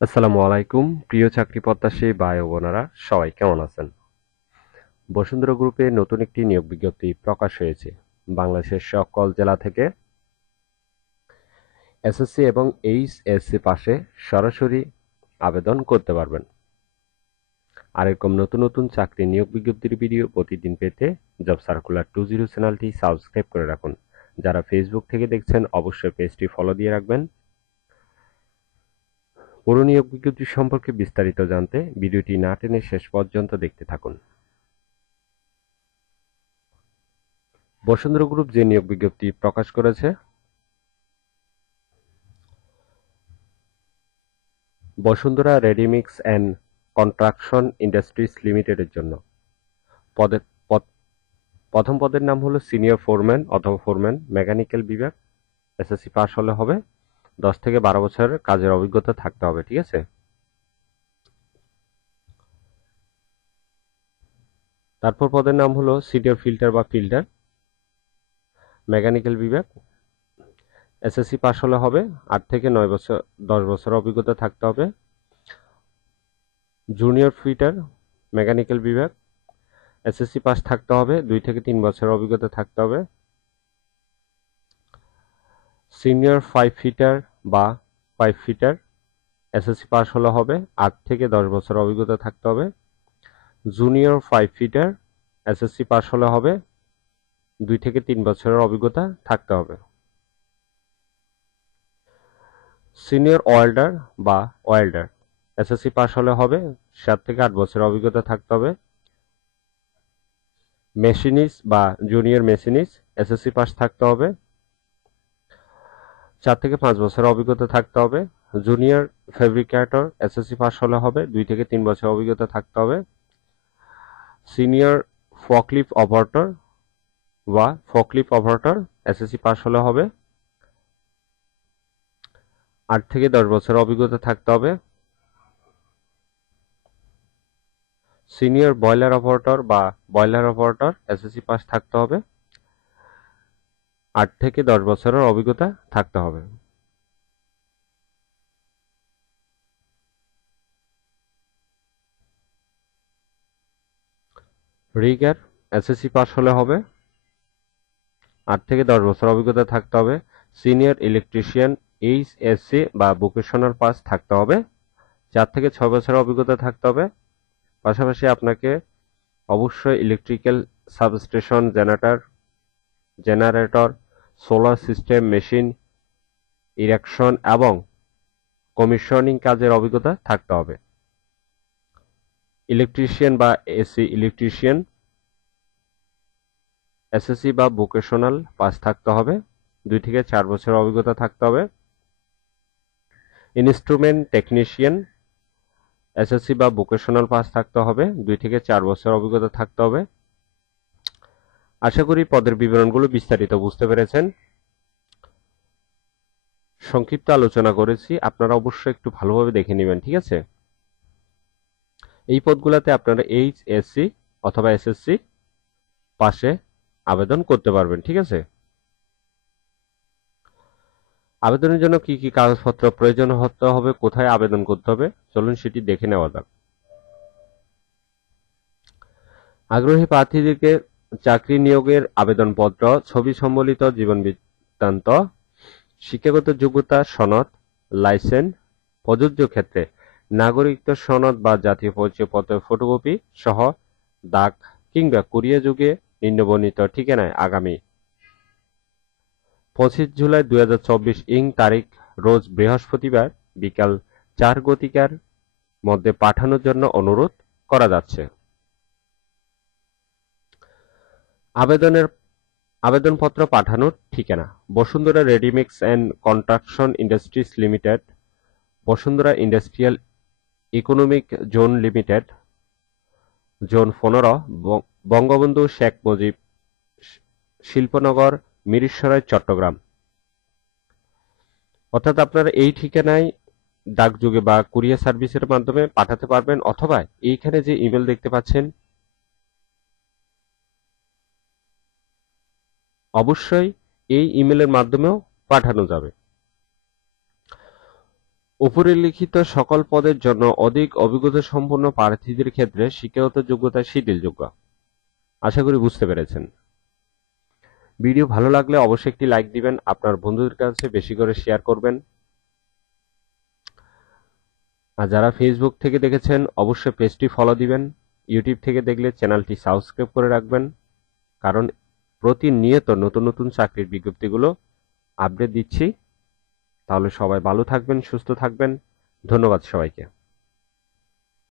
আসসালামু আলাইকুম প্রিয় চাকরি প্রত্যাশী ভাই ও বোনেরা সবাই কেমন আছেন? বসুন্ধরা গ্রুপে নতুন একটি নিয়োগ বিজ্ঞপ্তি প্রকাশ হয়েছে। বাংলাদেশের সকল জেলা থেকে এসএসসি এবং এইচএসসি পাশে সরাসরি আবেদন করতে পারবেন। আর এরকম নতুন নতুন চাকরি নিয়োগ বিজ্ঞপ্তির ভিডিও প্রতিদিন পেতে জব সার্কুলার 20 চ্যানেলটি সাবস্ক্রাইব করে রাখুন। যারা ফেসবুক থেকে দেখছেন অবশ্যই পেজটি ফলো দিয়ে রাখবেন। পুরো নিয়োগ বিজ্ঞপ্তি সম্পর্কে বিস্তারিত জানতে ভিডিওটি না টেনে শেষ পর্যন্ত দেখতে থাকুন। বসুন্ধরা গ্রুপ যে নিয়োগ বিজ্ঞপ্তি প্রকাশ করেছে, Bashundhara readymix and construction industries লিমিটেডের জন্য পদের প্রথম পদের নাম হলো সিনিয়র ফোরম্যান অথবা ফোরম্যান মেকানিক্যাল বিভাগ। এসএসসি পাস হলে হবে, 10 থেকে 12 বছরের কাজের অভিজ্ঞতা থাকতে হবে, ঠিক আছে। তারপর পদের নাম হলো সিনিয়র ফিল্টার বা ফিল্টার মেকানিক্যাল বিভাগ। এসএসসি পাস হলে হবে, 8 থেকে 9 বছর 10 বছর অভিজ্ঞতা থাকতে হবে। জুনিয়র ফিটার মেকানিক্যাল বিভাগ, এসএসসি পাস থাকতে হবে, 2 থেকে 3 বছরের অভিজ্ঞতা থাকতে হবে। সিনিয়র 5 ফিটার বা 5 ফিটার, এসএসসি পাস হলে হবে, 8 থেকে 10 বছর অভিজ্ঞতা থাকতে হবে। জুনিয়র 5 ফিটার, এসএসসি পাস হলে হবে, 2 থেকে 3 বছরের অভিজ্ঞতা থাকতে হবে। সিনিয়র ওয়েল্ডার বা ওয়েল্ডার, এসএসসি পাস হলে হবে, 7 থেকে 8 বছরের অভিজ্ঞতা থাকতে হবে। মেশিনিস্ট বা জুনিয়র মেশিনিস্ট, এসএসসি পাস থাকতে হবে, 4 থেকে 5 বছরের অভিজ্ঞতা থাকতে হবে। জুনিয়র ফেব্রিকেটর, এসএসসি পাস হলে হবে, 2 থেকে 3 বছর অভিজ্ঞতা থাকতে হবে। সিনিয়র ফকলিফট অপারেটর বা ফকলিফট অপারেটর, এসএসসি পাস হলে হবে, 8 থেকে 10 বছরের অভিজ্ঞতা থাকতে হবে। সিনিয়র বয়লার অপারেটর বা বয়লার অপারেটর, এসএসসি পাস থাকতে হবে, 8 থেকে 10 বছরের অভিজ্ঞতা থাকতে হবে। রিগার, এসএসসি পাস হলে হবে, 8 থেকে 10 বছর অভিজ্ঞতা থাকতে হবে। সিনিয়র ইলেকট্রিশিয়ান, এইচএসসি বা ভোকেশনাল পাস থাকতে হবে, 4 থেকে 6 বছরের অভিজ্ঞতা থাকতে হবে। পাশাপাশি আপনাকে অবশ্যই electrical substation, generator, solar system, machine erection এবং কমিশনিং কাজের অভিজ্ঞতা থাকতে হবে। ইলেকট্রিশিয়ান বা এসি ইলেকট্রিশিয়ান, এসএসসি বা ভোকেশনাল পাস থাকতে হবে, 2 থেকে 4 বছরের অভিজ্ঞতা থাকতে হবে। ইনস্ট্রুমেন্ট টেকনিশিয়ান, এসএসসি বা ভোকেশনাল পাস থাকতে হবে, 2 থেকে 4 বছর অভিজ্ঞতা থাকতে হবে। আশা করি পদের বিবরণগুলো বিস্তারিত বুঝতে পেরেছেন। সংক্ষিপ্ত আলোচনা করেছি, আপনারা অবশ্যই একটু ভালোভাবে দেখে নেবেন, ঠিক আছে। এই পদগুলোতে আপনারা এইচএসসি অথবা এসএসসি পাশে আবেদন করতে পারবেন, ঠিক আছে। আবেদনের জন্য কি কি কাগজপত্র প্রয়োজন হতে হবে, কোথায় আবেদন করতে হবে, চলুন সেটি দেখে নেওয়া যাক। আগ্রহী প্রার্থীদেরকে চাকরি নিয়োগের আবেদনপত্র, ছবি সম্বলিত জীবন বৃত্তান্ত, শিক্ষাগত যোগ্যতা সনদ, লাইসেন্স, প্রযোজ্য ক্ষেত্রে নাগরিকত্ব সনদ বা জাতীয় পরিচয়পত্রের ফটোকপি সহ ডাক কিংবা কুরিয়ার যোগে নিম্নবর্ণিত ঠিকানায় আগামী 25 জুলাই 2024 ইং তারিখ রোজ বৃহস্পতিবার বিকাল 4 ঘটিকার মধ্যে পাঠানোর জন্য অনুরোধ করা যাচ্ছে। আবেদনপত্র পাঠানোর ঠিকানা: Bashundhara readymix and construction industries limited, Bashundhara industrial economic zone limited, zone 15, Bangabandhu Sheikh Mujib শিল্পনগর, মিরসরাই, চট্টগ্রাম। অর্থাৎ আপনারা এই ঠিকানায় ডাকযোগে বা কুরিয়ার সার্ভিসের মাধ্যমে পাঠাতে পারবেন, অথবা এইখানে যে ইমেল দেখতে পাচ্ছেন অবশ্যই এই ইমেলের মাধ্যমেও পাঠানো যাবে। উপরে লিখিত সকল পদের জন্য অধিক অভিজ্ঞতাসম্পন্ন প্রার্থীদের ক্ষেত্রে শিক্ষাগত যোগ্যতা শিথিলযোগ্য। আশা করি বুঝতে পেরেছেন। ভিডিও ভালো লাগলে অবশ্যই একটি লাইক দিবেন, আপনার বন্ধুদের কাছে বেশি করে শেয়ার করবেন। আর যারা ফেসবুক থেকে দেখেছেন অবশ্যই পেজটি ফলো দিবেন, ইউটিউব থেকে দেখলে চ্যানেলটি সাবস্ক্রাইব করে রাখবেন, কারণ প্রতিনিয়ত নতুন নতুন চাকরির বিজ্ঞপ্তিগুলো আপডেট দিচ্ছি। তাহলে সবাই ভালো থাকবেন, সুস্থ থাকবেন। ধন্যবাদ সবাইকে।